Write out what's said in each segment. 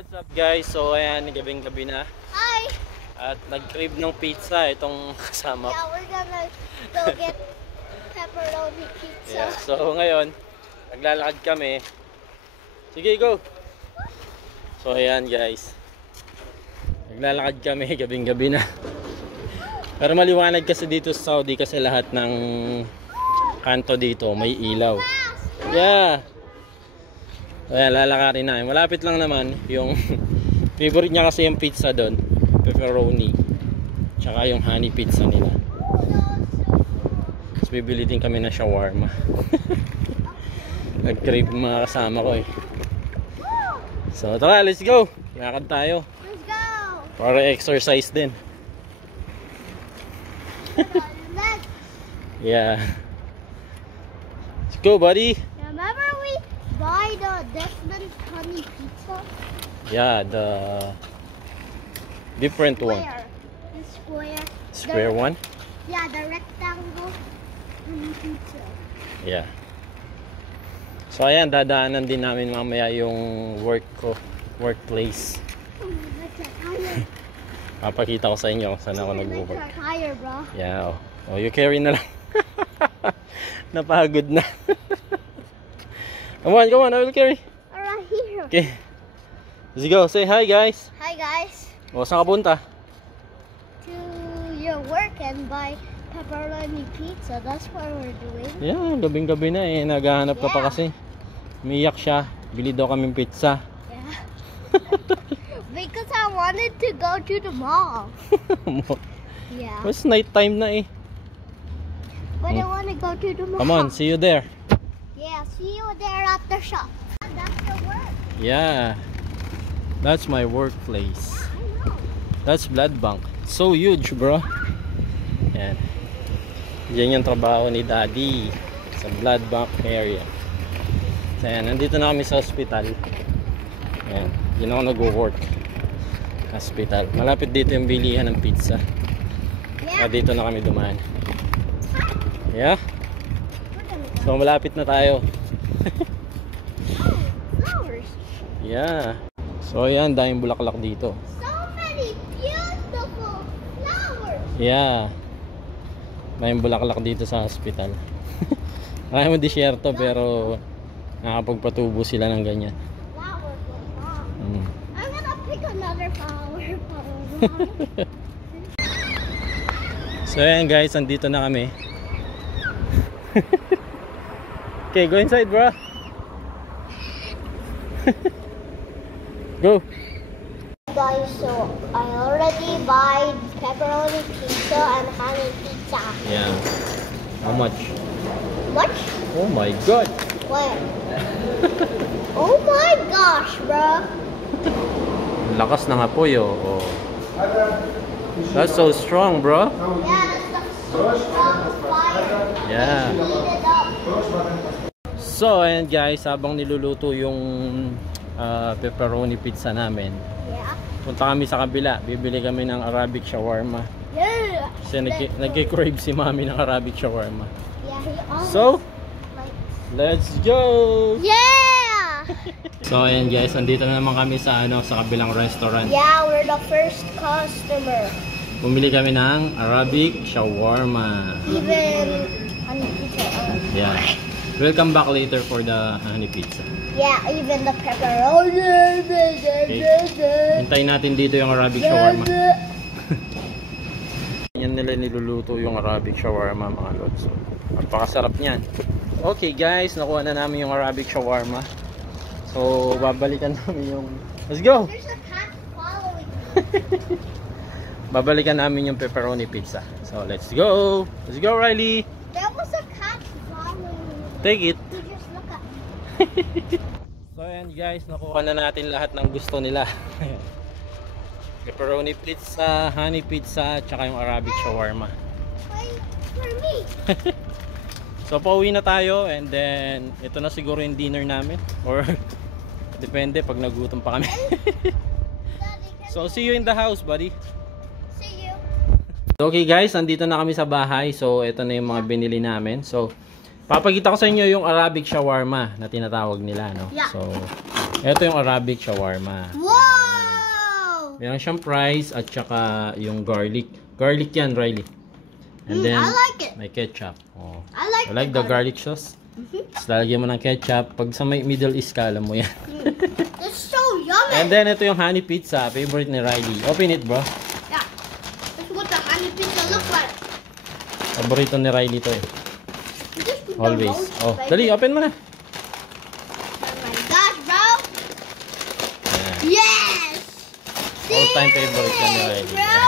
what's up guys? So ayan, gabing-gabi na. Hi! At nag-crave ng pizza itong kasama ko. Yeah, we're gonna go get pepperoni pizza. Yeah, so ngayon, naglalakad kami. Sige, go! So ayan guys. Naglalakad kami, gabing-gabi na. Pero maliwanag kasi dito sa Saudi kasi lahat ng kanto dito may ilaw. Yeah! Ayan, lalakarin na. Malapit lang naman yung favorite niya kasi yung pizza doon, pepperoni. Tsaka yung honey pizza nila. Tapos bibili din kami ng shawarma. Nag-crave mga kasama ko eh. So tara, let's go! Lakad tayo. Let's go! Para exercise din. Yeah. Let's go, buddy! Remember we buy the Desmond's honey pizza? Yeah, the different one. The square. Square one? Yeah, the rectangle honey pizza. Yeah. So ayan, dadaanan din namin mamaya yung workplace. Papakita ko sa inyo kung saan ako nag-work. Higher, bro. Yeah. Oh, you carry na lang. Napagod na. Come on, I will carry. Right here. Okay. Let's go. Say hi, guys. Hi, guys. O, saan ka punta? To your work and buy pepperoni pizza. That's what we're doing. Yeah, gabing-gabi na eh. Naghahanap ka pa kasi. Umiyak siya. Bili daw kaming pizza. Yeah. Because I wanted to go to the mall. Yeah. It's night time na eh. But I want to go to the mall. Come on, see you there. Yeah, see you there at the shop. That's the work. Yeah. That's my workplace. I know. That's blood bank. So huge, bro. Yan. Yan yung trabaho ni Daddy sa blood bank area. So yan, nandito na kami sa hospital. Yan. Yan ako nag-work. Hospital. Malapit dito yung bilihan ng pizza. Yeah. Dito na kami dumaan. Yeah. We're gonna go. So malapit na tayo. Flowers. Yeah. So ayan, daming bulaklak dito. So many beautiful flowers. Yeah. Daming bulaklak dito sa hospital. Marami mo disyerto pero nakapagpatubo sila ng ganyan. Flowers were long. Mm. I'm gonna pick another flower. So ayan guys, andito na kami. Okay, go inside, bro. Go. Guys, so I already buy pepperoni pizza and honey pizza. Yeah. How much? Much? Oh my god. Where? Oh my gosh, bro. Lakas ng apoy, oh. That's so strong, bro. Yeah, that's the strong fire. Yeah. Heat it up. So ayan guys, habang niluluto yung pepperoni pizza namin, Yeah. punta kami sa kabila. Bibili kami ng Arabic shawarma. Yeah. Kasi nag-crave si mami ng Arabic shawarma. Yeah, he always So, like. let's go! Yeah. So ayan guys, andito na naman kami sa sa kabilang restaurant. Yeah, we're the first customer. Bumili kami ng Arabic shawarma. Even honey pizza. Yeah. We'll come back later for the honey pizza. Yeah, even the pepperoni. Hintayin natin dito yung Arabic shawarma. Yan nila niluluto yung Arabic shawarma mga lods. So, napakasarap niyan. Okay guys, nakuha na namin yung Arabic shawarma. So, babalikan namin yung... Let's go! There's a cat following me. Babalikan namin yung pepperoni pizza. So, let's go! Let's go, Riley! There was a cat following me. Take it! He just look at me. So, ayan guys, nakuha na natin lahat ng gusto nila. Pepperoni pizza, honey pizza, tsaka yung Arabic shawarma. Wait for me. So pauwi na tayo and then ito na siguro yung dinner namin or depende pag nagutom pa kami. Daddy, can So see you in the house, buddy. see you. Okay guys, andito na kami sa bahay. So ito na yung mga binili namin. So papakita ko sa inyo yung Arabic shawarma na tinatawag nila, no? Yeah. So ito yung Arabic shawarma. Wow! Meron siyang fries at saka yung garlic. Garlic yan, Riley. And then, I like it. may ketchup. Oh. I like the garlic sauce? Tapos lalagyan mo ng ketchup. Pag sa may Middle East ka, alam mo yan. It's so yummy. And then, ito yung honey pizza. Favorite ni Riley. Open it, bro. Yeah. That's what the honey pizza looks like. Paborito ni Riley to eh. This is the Always. most Oh, favorite. dali, open mo na. Oh my gosh, bro. Ayan. Yes. All-time favorite yan ni Yes, Riley. bro.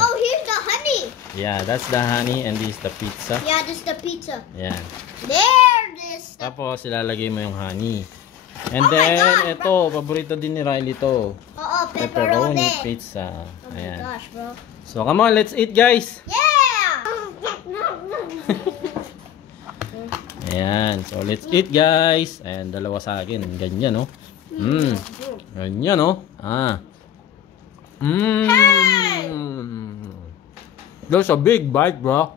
Oh, here's the honey. Yeah, that's the honey and this is the pizza. Yeah, this is the pizza. Ayan. There, this. Tapos, ilalagay mo yung honey. And Oh my then, God, ito, paborito din ni Riley to. Oh, Pepperoni pepperoni. pizza. Oh my Ayan. gosh, bro. So, come on, let's eat, guys. Yeah. Ayan. So, let's eat, guys. Ayan, dalawa sa akin. Ganyan, no? Ganyan, no? Ah. Hey! That's a big bite, bro.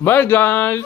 Bye, guys.